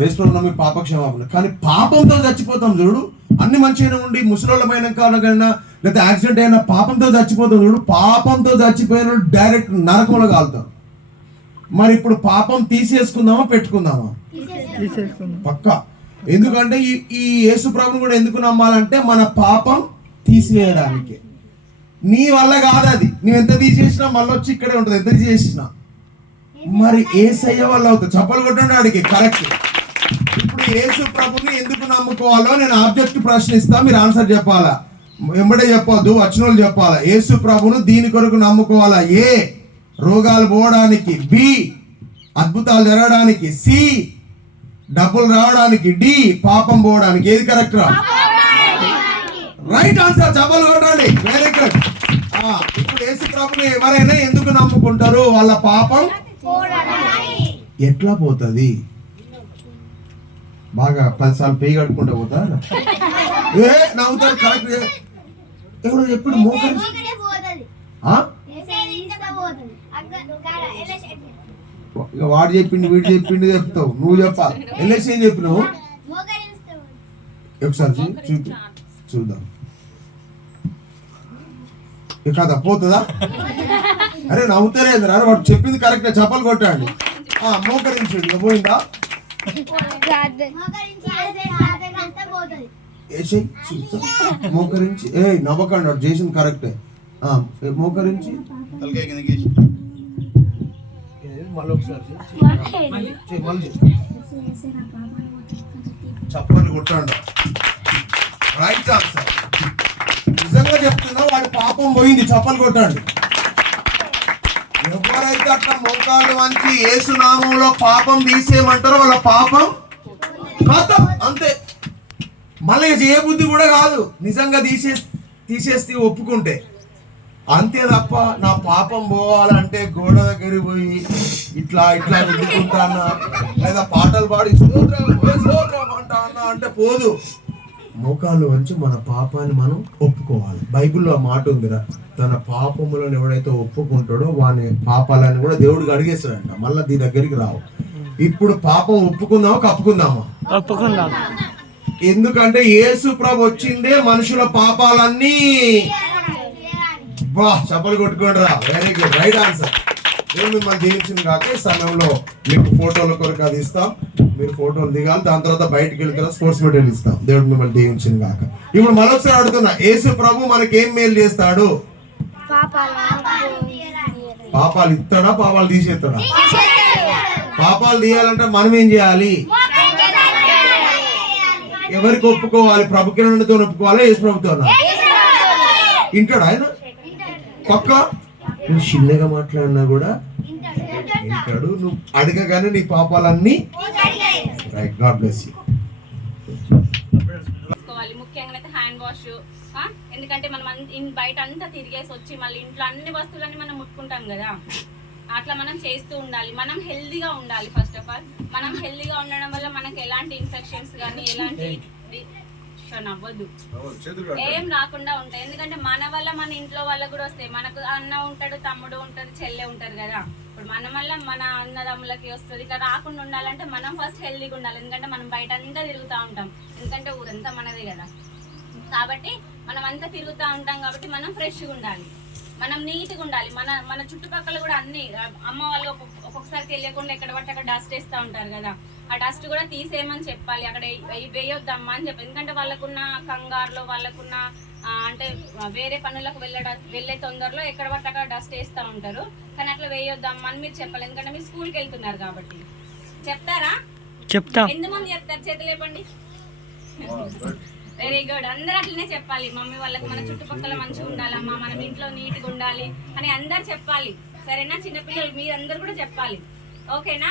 యేసుప్రభు నమ్మి పాప క్షమాపణ. కానీ పాపంతో చచ్చిపోతాం చూడు. అన్ని మంచిగానే ఉండి ముసలోళ్ళమైన కారణంగా లేదా యాక్సిడెంట్ అయినా పాపంతో చచ్చిపోతాం చూడు. పాపంతో చచ్చిపోయిన డైరెక్ట్ నరకంలో కాలుతాం. మరి ఇప్పుడు పాపం తీసేసుకుందామా పెట్టుకుందామా? పక్కా. ఎందుకంటే ఈ యేసు ప్రభుని కూడా ఎందుకు నమ్మాలంటే మన పాపం తీసివేయడానికి. నీ వల్ల కాదు అది. నువ్వు ఎంత తీసేసినా మళ్ళీ వచ్చి ఇక్కడే ఉంటుంది. ఎంత తీసేసినా మరి యేసయ్య వల్ల అవుతుంది. చప్పలు కొట్టండి ఆడికి. కరెక్ట్. ఇప్పుడు యేసు ప్రభుని ఎందుకు నమ్ముకోవాలో నేను ఆబ్జెక్ట్ ప్రశ్నిస్తా, మీరు ఆన్సర్ చెప్పాలా. వెంబడే చెప్పొద్దు, వచ్చిన వాళ్ళు చెప్పాలా. యేసు ప్రభును దీని కొరకు నమ్ముకోవాలా. ఏ, రోగాలు పోవడానికి. బి, అద్భుతాలు జరగడానికి. సి, డబ్బులు రావడానికి. డి, పాపం పోవడానికి. ఏది కరెక్ట్ రా? Right answer. చప్పలు కొట్టండి. Very good. ఇప్పుడు యేసు ప్రభుని ఎవరైనా ఎందుకు నమ్ముకుంటారు? వాళ్ళ పాపం ఎట్లా పోతుంది? బాగా 10 సార్లు పేయి కట్టుకుంటా పోతా. నవ్వుతారు. కరెక్ట్. ఎవరు ఎప్పుడు వాడు చెప్పిండు వీడు చెప్పిండు చెప్తావు. నువ్వు చెప్పాలి. ఎల్ఎస్ ఏం చెప్పినావు ఒకసారి చూద్దాం. కదా పోతుందా? అరే నవ్వుతారేంద్ర. వాడు చెప్పింది కరెక్ట్. చప్పలు కొట్టండి. మోకరించండి. పోయిందా? మోకరించి నవ్వకండి. వాడు చేసింది కరెక్టే. మోకరించి మళ్ళీ ఒకసారి చప్పలు కొట్టండి. Right answer. నిజంగా చెప్తున్నా వాడి పాపం పోయింది. చప్పలు కొట్టండి. ఎవరైతే అట్లా మోకాలు వంచి యేసు నామంలో పాపం తీసేయమంటారో వాళ్ళ పాపం ఖతం. అంతే. మళ్ళీ ఏ బుద్ధి కూడా కాదు. నిజంగా తీసేస్తే ఒప్పుకుంటే అంతే తప్ప నా పాపం పోవాలంటే గోడ దగ్గరికి పోయి ఇట్లా ఇట్లా రుద్దుకుంటానా లేదా పాటలు పాడి అంటా అంటే పోదు. మోకాళ్ళు వంచి మన పాపాన్ని మనం ఒప్పుకోవాలి. బైబిల్లో ఆ మాట ఉందిరా, తన పాపములను ఎవడైతే ఒప్పుకుంటాడో వాని పాపాలని కూడా దేవుడికి అడిగేస్తాడంట. మళ్ళీ దీని దగ్గరికి రావు. ఇప్పుడు పాపం ఒప్పుకుందామా కప్పుకుందామా? ఒప్పుకుందాం. ఎందుకంటే యేసు ప్రభు వచ్చిందే మనుషుల పాపాలన్నీ. బా చప్పలు కొట్టుకోండి రా. Very good. Right answer. దేవుడు మిమ్మల్ని దీవించింది కాక ఈ సమయంలో మీకు ఫోటోల కొరకు అది ఇస్తాం. మీరు ఫోటోలు దిగాలి. దాని తర్వాత బయటకు వెళ్తారా స్పోర్ట్స్ మెటీరియల్ ఇస్తాం. దేవుడు మిమ్మల్ని దీవించింది కాక. ఇప్పుడు మరొకసారి అడుగుతున్నా, యేసు ప్రభు మనకేం మేలు చేస్తాడు? పాపాలు ఇస్తాడా పాపాలు తీసేస్తాడా? పాపాలు తీయాలంటే మనం ఏం చేయాలి? ఎవరికి ఒప్పుకోవాలి? ప్రభుకిరణతో ఒప్పుకోవాలా యేసు ప్రభుతో? వింటాడు ఆయన పక్క. నువ్వు చిన్నగా మాట్లాడినా కూడా వింటాడు. నువ్వు అడగగానే నీ పాపాలన్నీ. రైట్. God bless you. ముఖ్యంగా హ్యాండ్ వాష్. ఎందుకంటే మనం బయట అంతా తిరిగేసి వచ్చి మళ్ళీ ఇంట్లో అన్ని వస్తువులన్నీ మనం ముట్టుకుంటాం కదా. అట్లా మనం చేస్తూ ఉండాలి. మనం హెల్దీగా ఉండాలి. ఫస్ట్ ఆఫ్ ఆల్ మనం హెల్దీగా ఉండడం వల్ల మనకి ఎలాంటి ఇన్ఫెక్షన్స్ కానీ ఎలాంటి అవ్వదు, ఏం రాకుండా ఉంటాయి. ఎందుకంటే మన వల్ల మన ఇంట్లో వాళ్ళకు కూడా వస్తాయి. మనకు అన్న ఉంటాడు, తమ్ముడు ఉంటాడు, చెల్లె ఉంటారు కదా. ఇప్పుడు మన వల్ల మన అన్నదమ్ములకి వస్తుంది. ఇట్లా రాకుండా ఉండాలంటే మనం ఫస్ట్ హెల్దీగా ఉండాలి. ఎందుకంటే మనం బయట అంతా తిరుగుతూ ఉంటాం. ఎందుకంటే ఊరంతా మనదే కదా. కాబట్టి మనం అంతా తిరుగుతూ ఉంటాం కాబట్టి మనం ఫ్రెష్గా ఉండాలి. మనం నీట్గా ఉండాలి. మన చుట్టుపక్కల కూడా అన్ని అమ్మ వాళ్ళు ఒక్కొక్కసారి తెలియకుండా ఎక్కడ పట్టి అక్కడ డస్ట్ వేస్తూ ఉంటారు కదా. ఆ డస్ట్ కూడా తీసేయమని చెప్పాలి. అక్కడ వేయొద్దమ్మా అని చెప్పి. ఎందుకంటే వాళ్ళకున్న కంగారులో వాళ్ళకున్న అంటే వేరే పనులకు వెళ్ళే తొందరలో ఎక్కడ పట్టి అక్కడ డస్ట్ వేస్తూ ఉంటారు. కానీ అట్లా వేయొద్దమ్మా అని మీరు చెప్పాలి. ఎందుకంటే మీరు స్కూల్కి వెళ్తున్నారు కాబట్టి. చెప్తారా? చెప్తా. ఎంతమంది చెప్తారు? చేతులు లేపండి. Very good. అందరూ అట్లనే చెప్పాలి. మమ్మీ వాళ్ళకి మన చుట్టుపక్కల మంచిగా ఉండాలమ్మా, మనం ఇంట్లో నీట్గా ఉండాలి అని అందరు చెప్పాలి. సరేనా? చిన్నపిల్లలు మీరందరూ కూడా చెప్పాలి. ఓకేనా?